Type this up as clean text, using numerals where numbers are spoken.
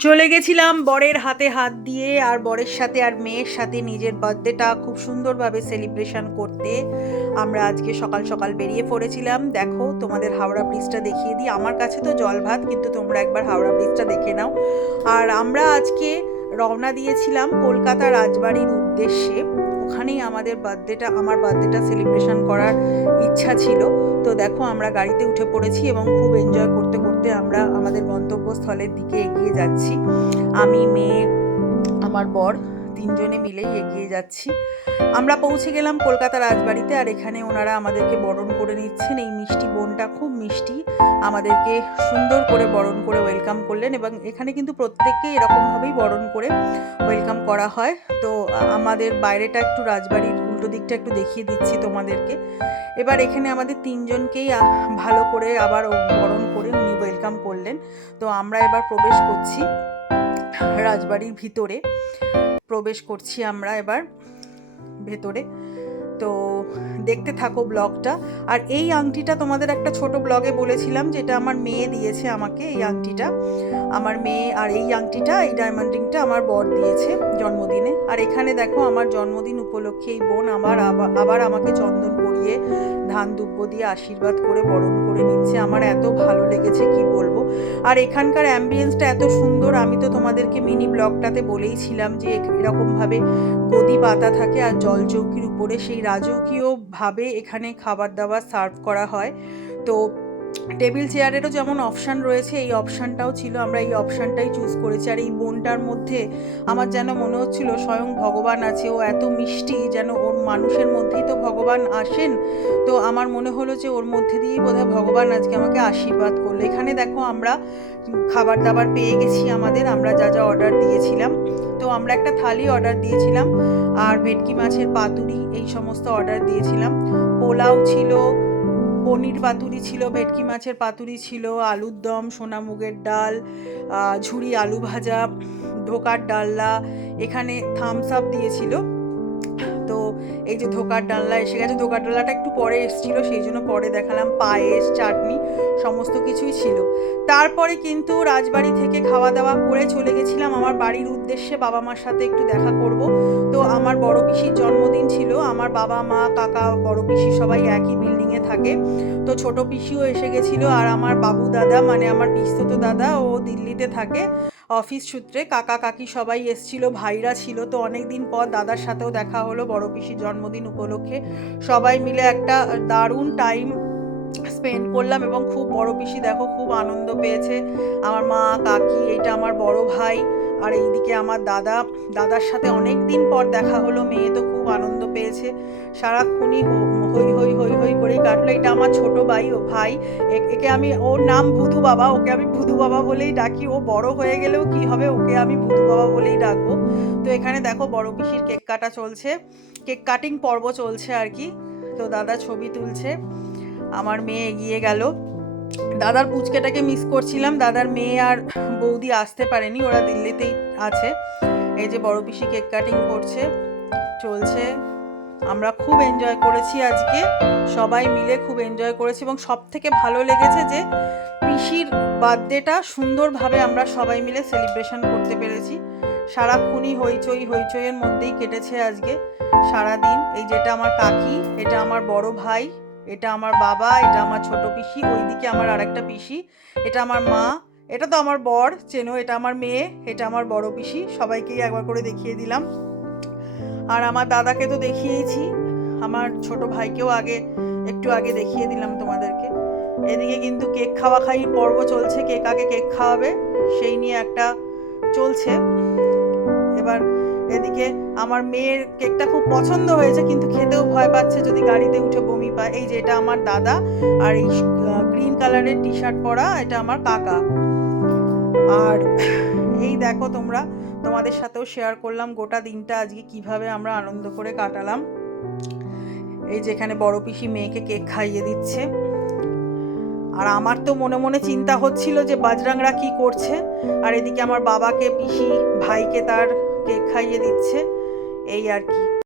চলে গেছিলাম বরের হাতে হাত দিয়ে আর বরের সাথে আর মেয়ের সাথে নিজের বার্থডেটা খুব সুন্দরভাবে সেলিব্রেশন করতে। আমরা আজকে সকাল সকাল বেরিয়ে পড়েছিলাম। দেখো তোমাদের হাওড়া ব্রিজটা দেখিয়ে দিই। আমার কাছে তো জল ভাত, কিন্তু তোমরা একবার হাওড়া ব্রিজটা দেখে নাও। আর আমরা আজকে রওনা দিয়েছিলাম কলকাতা রাজবাড়ির উদ্দেশ্যে। ওখানেই আমার বার্থডেটা সেলিব্রেশন করার ইচ্ছা ছিল। তো দেখো আমরা গাড়িতে উঠে পড়েছি এবং খুব এনজয় করতে করতে আমরা আমাদের গন্তব্যস্থলের দিকে এগিয়ে যাচ্ছি। আমি, মেয়ে, আমার বর তিনজনে মিলেই এগিয়ে যাচ্ছি। আমরা পৌঁছে গেলাম কলকাতা রাজবাড়িতে, আর এখানে ওনারা আমাদেরকে বরণ করে নিচ্ছেন। এই মিষ্টি বোনটা খুব মিষ্টি, আমাদেরকে সুন্দর করে বরণ করে ওয়েলকাম করলেন, এবং এখানে কিন্তু প্রত্যেককে এরকমভাবেই বরণ করে ওয়েলকাম করা হয়। তো আমাদের বাইরেটা একটু রাজবাড়ির উল্টো দিকটা একটু দেখিয়ে দিচ্ছি তোমাদেরকে। এবার এখানে আমাদের তিনজনকেই ভালো করে আবার বরণ করে উনি ওয়েলকাম করলেন। তো আমরা এবার প্রবেশ করছি রাজবাড়ির ভিতরে। প্রবেশ করছি আমরা এবার ভেতরে। তো দেখতে থাকো ব্লগটা। আর এই আংটিটা তোমাদের একটা ছোট ব্লগে বলেছিলাম, যেটা আমার মেয়ে দিয়েছে আমাকে। এই আংটিটা আমার মেয়ে, আর এই আংটিটা, এই ডায়মন্ড রিংটা আমার বর দিয়েছে জন্মদিনে। আর এখানে দেখো আমার জন্মদিন উপলক্ষে এই বোন আবার আমাকে চন্দন পরিয়ে ধান দুব্য দিয়ে আশীর্বাদ করে বরণ করে নিচ্ছে। আমার এত ভালো লেগেছে কি বলবো। আর এখানকার অ্যাম্বিয়েন্সটা এত সুন্দর। আমি তো তোমাদেরকে মিনি ব্লগটাতে বলেইছিলাম যে এরকমভাবে গদি পাতা থাকে আর জলচৌকির উপরে সেই রাজকীয়ভাবে এখানে খাবার দাবার সার্ভ করা হয়। তো টেবিল চেয়ারেরও যেমন অপশান রয়েছে, এই অপশানটাও ছিল। আমরা এই অপশানটাই চুজ করেছি। আর এই বোনটার মধ্যে আমার যেন মনে হচ্ছিল স্বয়ং ভগবান আছে। ও এত মিষ্টি, যেন ওর মানুষের মধ্যেই তো ভগবান আসেন। তো আমার মনে হলো যে ওর মধ্যে দিয়েই বোধহয় ভগবান আজকে আমাকে আশীর্বাদ করলো। এখানে দেখো আমরা খাবার দাবার পেয়ে গেছি আমরা যা যা অর্ডার দিয়েছিলাম। তো আমরা একটা থালি অর্ডার দিয়েছিলাম, আর ভেটকি মাছের পাতুরি এই সমস্ত অর্ডার দিয়েছিলাম। পোলাও ছিল, পনির পাতুরি ছিল, ভেটকি মাছের পাতুরি ছিল, আলুর দম, সোনা মুগের ডাল, ঝুরি আলু ভাজা, ধোকার ডালনা, এখানে থামস আপ দিয়েছিল। তো এই যে ধোকার ডালনা এসে গেছে। ধোকার ডালনাটা একটু পরে এসেছিলো, সেই জন্য পরে দেখালাম। পায়েস, চাটনি সমস্ত কিছুই ছিল। তারপরে কিন্তু রাজবাড়ি থেকে খাওয়া দাওয়া করে চলে গেছিলাম আমার বাড়ির উদ্দেশ্যে, বাবা মার সাথে একটু দেখা করব। তো আমার বড় পিসির জন্মদিন ছিল। আমার বাবা মা কাকা বড় পিসি সবাই একই বিল্ডিংয়ে থাকে। তো ছোট পিসিও এসে গেছিলো। আর আমার বাবু দাদা, মানে আমার পিসতো দাদা, ও দিল্লিতে থাকে অফিস সূত্রে। কাকা কাকি সবাই এসছিল, ভাইরা ছিল। তো অনেক দিন পর দাদার সাথেও দেখা হলো বড় পিসির জন্মদিন উপলক্ষে। সবাই মিলে একটা দারুণ টাইম স্পেন্ড করলাম, এবং খুব বড় পিসি দেখো খুব আনন্দ পেয়েছে। আমার মা, কাকি, এটা আমার বড় ভাই, আর এইদিকে আমার দাদার সাথে অনেক দিন পর দেখা হলো। মেয়ে তো খুব আনন্দ পেয়েছে, সারাক্ষণই হই হই হই হই করেই কাটলো। এটা আমার ছোট ভাই। একে আমি, ওর নাম ভুধু বাবা, ওকে আমি ভুধু বাবা বলেই ডাকি। ও বড় হয়ে গেলেও কি হবে, ওকে আমি ভুধু বাবা বলেই ডাকবো। তো এখানে দেখো বড় পিসির কেক কাটা চলছে, কেক কাটিং পর্ব চলছে আর কি। তো দাদা ছবি তুলছে, আমার মেয়ে এগিয়ে গেল। দাদার পুচকেটাকে মিস করছিলাম। দাদার মেয়ে আর বৌদি আসতে পারেনি, ওরা দিল্লিতেই আছে। এই যে বড় পিসি কেক কাটিং করছে, চলছে। আমরা খুব এনজয় করেছি আজকে, সবাই মিলে খুব এনজয় করেছি। এবং সব থেকে ভালো লেগেছে যে পিসির বার্থডেটা সুন্দরভাবে আমরা সবাই মিলে সেলিব্রেশন করতে পেরেছি। সারাক্ষণই হইচইয়ের মধ্যেই কেটেছে আজকে সারাদিন। এই যেটা আমার কাকি, এটা আমার বড় ভাই, এটা আমার বাবা, এটা আমার ছোট পিসি, ওইদিকে আমার আরেকটা পিসি, এটা আমার মা, এটা তো আমার বর চেনো, এটা আমার মেয়ে, এটা আমার বড় পিসি। সবাইকেই একবার করে দেখিয়ে দিলাম। আর আমার দাদাকে তো দেখিয়েছি, আমার ছোট ভাইকেও একটু আগে দেখিয়ে দিলাম তোমাদেরকে। এদিকে কিন্তু কেক খাওয়াখাই পর্ব চলছে, কেক আগে কেক খাওয়াবে সেই নিয়ে একটা চলছে। এবার এদিকে আমার মেয়ের কেকটা খুব পছন্দ হয়েছে, কিন্তু খেতেও ভয় পাচ্ছে যদি গাড়িতে উঠে বমি পায়। এই যে এটা আমার দাদা, আর এই গ্রিন কালারের টি শার্ট পরা এটা আমার কাকা। আর এই দেখো তোমাদের সাথেও শেয়ার করলাম গোটা দিনটা আজকে কিভাবে আমরা আনন্দ করে কাটালাম। এই যে এখানে বড় পিসি মেয়েকে কেক খাইয়ে দিচ্ছে। আর আমার তো মনে মনে চিন্তা হচ্ছিল যে বাজরাংরা কি করছে। আর এদিকে আমার বাবাকে পিসি ভাইকে তার কেক খাইয়ে দিচ্ছে, এই আর কি।